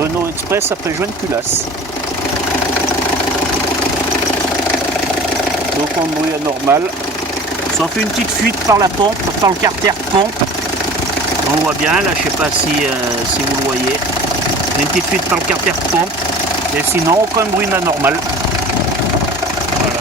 Renault Express après joint de culasse. Donc on bruit anormal. Sauf une petite fuite par la pompe, par le carter pompe. On le voit bien, là je sais pas si vous le voyez. Une petite fuite par le carter pompe. Et sinon aucun bruit anormal. Voilà.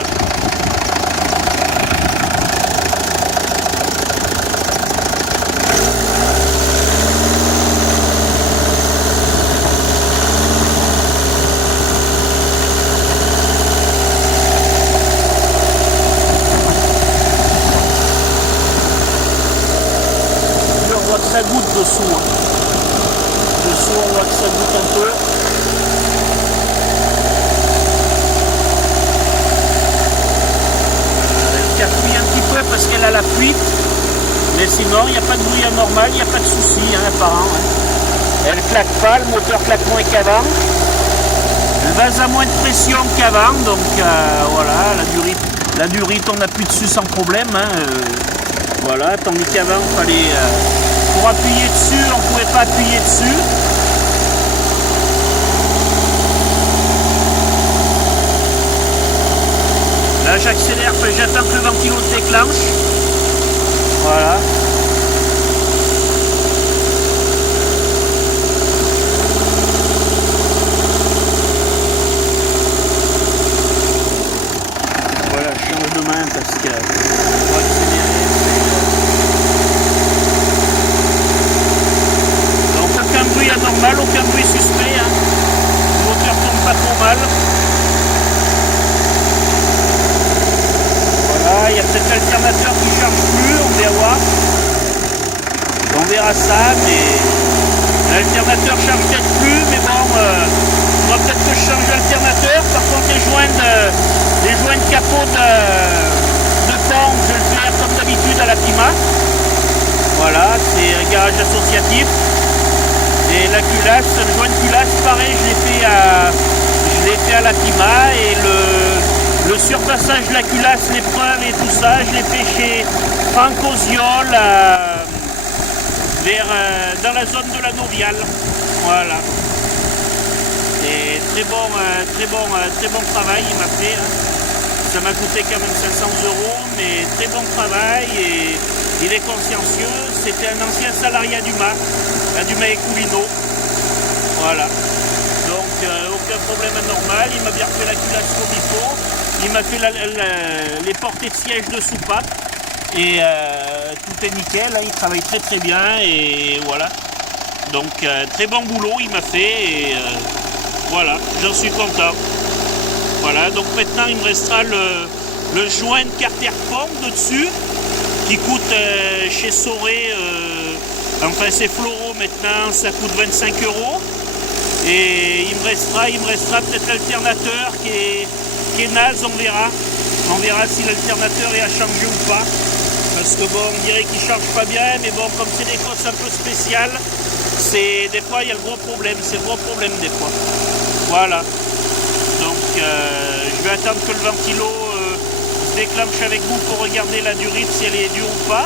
On voit que ça goûte dessous. Hein. Dessous on voit que ça goûte un peu. Elle appuie un petit peu parce qu'elle a la fuite. Mais sinon il n'y a pas de bruit anormal, il n'y a pas de souci hein, apparent. Hein. Elle claque pas, le moteur claque moins qu'avant. Le vase a moins de pression qu'avant, donc voilà, la durite on appuie dessus sans problème. Hein, voilà, tandis qu'avant il fallait pour appuyer dessus, on ne pouvait pas appuyer dessus. Là j'accélère, j'attends que le ventilo se déclenche. Voilà. Voilà, je change de main parce que on va accélérer. Donc aucun bruit anormal, aucun bruit suspect. Hein. Le moteur tourne pas trop mal. Voilà, il y a peut-être l'alternateur qui ne charge plus, on verra. On verra ça, mais l'alternateur ne charge peut-être plus, mais bon, on va peut-être que je change l'alternateur. Par contre, les joints de capot de pont, je vais le faire comme d'habitude à la Pima. Voilà, c'est un garage associatif. Et la culasse, le joint de culasse, pareil, je l'ai fait à la Pima. Et le surpassage de la culasse, l'épreuve et tout ça, je l'ai fait chez Franco Ziol, dans la zone de la Noviale. Voilà. Et très bon travail il m'a fait. Hein. Ça m'a coûté quand même 500 €, mais très bon travail et il est consciencieux. C'était un ancien salarié à Dumas et Coulino. Voilà. Donc aucun problème anormal. Il m'a bien fait la culasse comme il faut. Il m'a fait les portées de siège de soupape. Et tout est nickel. Hein. Il travaille très bien. Et voilà. Donc très bon boulot il m'a fait. Et voilà, j'en suis content. Voilà, donc maintenant il me restera le joint de carter pompe de dessus qui coûte chez Soré, enfin c'est Floro maintenant, ça coûte 25 €. Et il me restera peut-être l'alternateur qui est naze, on verra. On verra si l'alternateur est à changer ou pas. Parce que bon, on dirait qu'il ne charge pas bien, mais bon, comme c'est des cosses un peu spéciales, des fois il y a le gros problème, c'est le gros problème des fois. Voilà. Donc je vais attendre que le ventilo se déclenche avec vous pour regarder la durite, si elle est dure ou pas.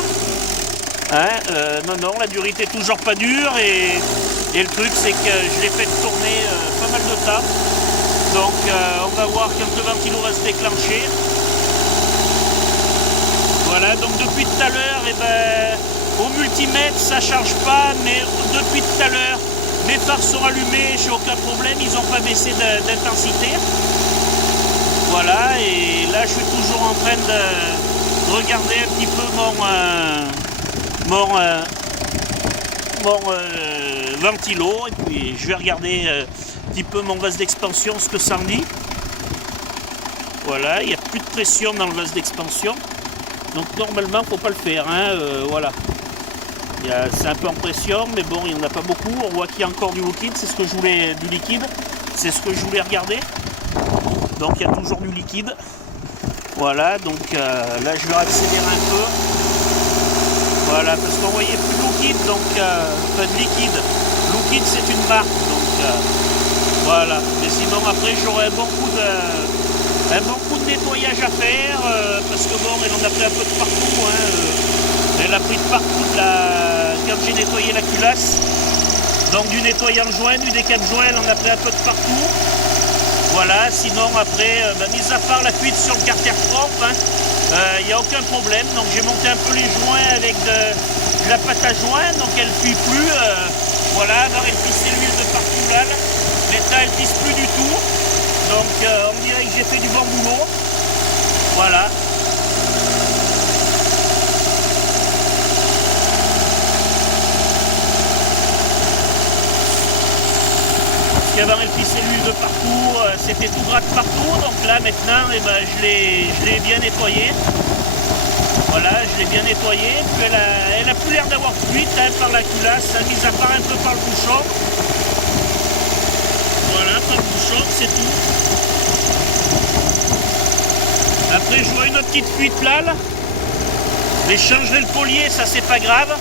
Hein, non, la durite est toujours pas dure et le truc c'est que je l'ai fait tourner pas mal de temps. Donc on va voir quand le ventilo va se déclencher. Voilà, donc depuis tout à l'heure, au multimètre ça charge pas, mais depuis tout à l'heure, mes phares sont allumés, j'ai aucun problème, ils n'ont pas baissé d'intensité. Voilà, et là je suis toujours en train de regarder un petit peu mon ventilo, et puis je vais regarder un petit peu mon vase d'expansion, ce que ça en dit. Voilà, il n'y a plus de pression dans le vase d'expansion, donc normalement il ne faut pas le faire, hein, voilà. C'est un peu en pression, mais bon, il n'y en a pas beaucoup. On voit qu'il y a encore du liquide, c'est ce que je voulais, regarder. Donc il y a toujours du liquide. Voilà, donc là je vais accélérer un peu. Voilà, parce qu'on voyait plus de liquide, donc pas de liquide. Liquide c'est une marque, donc voilà. Mais sinon après j'aurai un bon coup de nettoyage à faire, parce que bon, elle en a pris un peu de partout. Hein, elle a pris de partout quand j'ai nettoyé la culasse. Donc du nettoyant joint, du décap joint, on a pris un peu de partout. Voilà, sinon après, mis à part la fuite sur le carter propre, il n'y a aucun problème. Donc j'ai monté un peu les joints avec de la pâte à joint, donc elle ne fuit plus. Voilà, avant elle pissait l'huile de partout là. Maintenant elle pisse plus du tout. Donc on dirait que j'ai fait du bon boulot. Voilà. Avant elle pissait l'huile de partout, c'était tout gras de partout, donc là maintenant je l'ai bien nettoyé. Voilà, je l'ai bien nettoyé, puis elle a plus l'air d'avoir fuite par la culasse, mis à part un peu par le bouchon. Voilà, par le bouchon, c'est tout. Après je vois une autre petite fuite là. Mais je changerai le collier, ça c'est pas grave.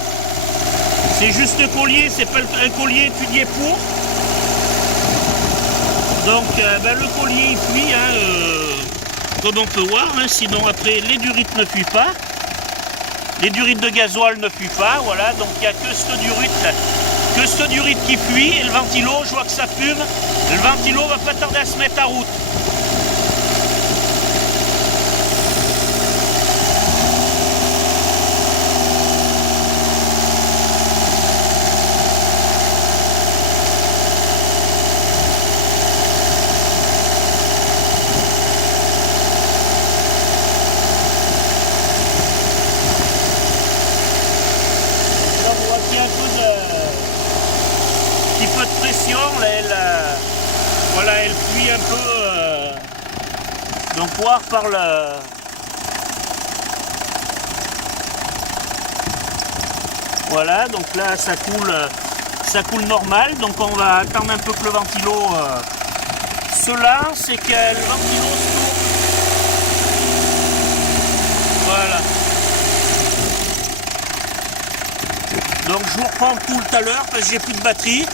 C'est juste le collier, c'est pas un collier étudié pour. Donc le collier il fuit, comme on peut voir, sinon après les durites ne fuient pas. Les durites de gasoil ne fuient pas, voilà, donc il n'y a que ce durite qui fuit, et le ventilo, je vois que ça fume, le ventilo va pas tarder à se mettre en route. Voilà, elle fuit un peu, donc voir par le... Voilà, donc là ça coule normal, donc on va attendre un peu que le ventilo se lance et que le ventilo se tourne. Voilà. Donc je vous reprends tout à l'heure parce que j'ai plus de batterie.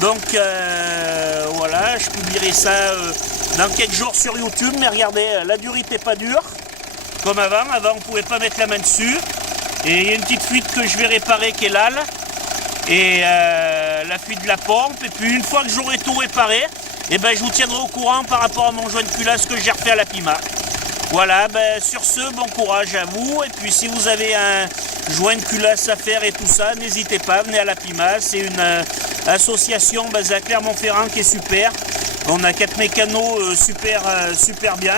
Donc voilà, je publierai ça dans quelques jours sur YouTube, mais regardez, la durite n'est pas dure, comme avant on ne pouvait pas mettre la main dessus, et il y a une petite fuite que je vais réparer qui est là, et la fuite de la pompe, et puis une fois que j'aurai tout réparé, et je vous tiendrai au courant par rapport à mon joint de culasse que j'ai refait à la Pima. Voilà, sur ce, bon courage à vous, et puis si vous avez un joint de culasse à faire et tout ça, n'hésitez pas, venez à la Pima, c'est une association basée à Clermont-Ferrand qui est super. On a 4 mécanos super bien.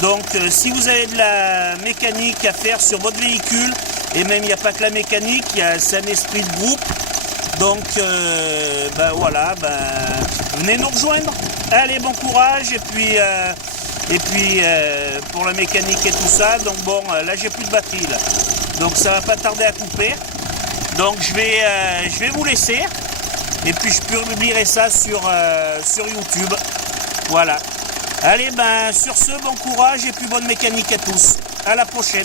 Donc si vous avez de la mécanique à faire sur votre véhicule, et même il n'y a pas que la mécanique, c'est un esprit de groupe. Donc voilà, venez nous rejoindre. Allez, bon courage, et puis pour la mécanique et tout ça, donc bon, là j'ai plus de batterie là. Donc ça va pas tarder à couper. Donc je vais vous laisser. Et puis je publierai ça sur YouTube. Voilà. Allez, sur ce, bon courage et puis bonne mécanique à tous. À la prochaine.